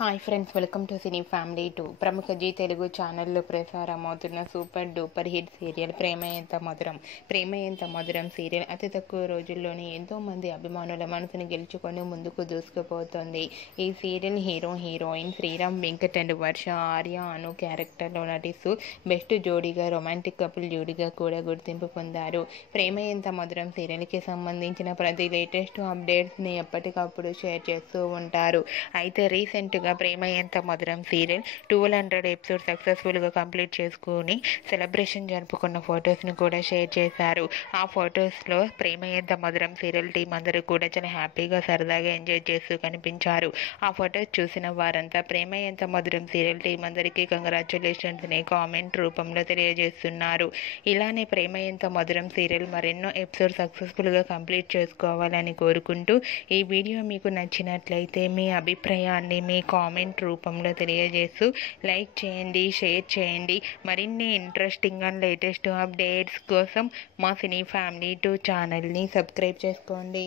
Hi friends, welcome to cine family 2. ప్రముఖ G Telugu ఛానల్లో ప్రసారమవుతున్న super duper hit serial ప్రేమ ఎంత మధురం. ప్రేమ ఎంత మధురం సీరియల్ అతి తక్కువ రోజుల్లోనే ఎంతోమంది అభిమానుల మనసుని గెలుచుకొని ముందుకు దూసుకుపోతుంది. ఈ serial heroine Sriram Venkat and Varsha, Arya, Anu క్యారెక్టర్లో నటిస్తూ బెస్ట్ జోడీగా, రొమాంటిక్ కపుల్ జోడీగా కూడా గుర్తింపు పొందారు. ప్రేమ ఎంత మధురం సీరియల్కి సంబంధించిన ప్రతి లేటెస్ట్ అప్డేట్స్ని ఎప్పటికప్పుడు షేర్ చేస్తూ ఉంటారు. అయితే రీసెంట్గా ప్రేమ ఎంత మధురం సీరియల్ 1200 ఎపిసోడ్ సక్సెస్ఫుల్గా కంప్లీట్ చేసుకుని సెలబ్రేషన్ జరుపుకున్న ఫొటోస్ని కూడా షేర్ చేశారు. ఆ ఫొటోస్లో ప్రేమ ఎంత మధురం సీరియల్ టీం అందరూ కూడా చాలా హ్యాపీగా సరదాగా ఎంజాయ్ చేస్తూ కనిపించారు. ఆ ఫొటోస్ చూసిన వారంతా ప్రేమ ఎంత మధురం సీరియల్ టీం అందరికీ కంగ్రాచ్యులేషన్స్ని కామెంట్ రూపంలో తెలియజేస్తున్నారు. ఇలానే ప్రేమ ఎంత మధురం సీరియల్ మరెన్నో ఎపిసోడ్ సక్సెస్ఫుల్గా కంప్లీట్ చేసుకోవాలని కోరుకుంటూ ఈ వీడియో మీకు నచ్చినట్లయితే మీ అభిప్రాయాన్ని మీ కామెంట్ రూపంలో తెలియజేస్తూ లైక్ చేయండి, షేర్ చేయండి. మరిన్ని ఇంట్రెస్టింగ్ అండ్ లేటెస్ట్ అప్డేట్స్ కోసం మా సినీ ఫ్యామిలీ 2 ఛానల్ని సబ్స్క్రైబ్ చేసుకోండి.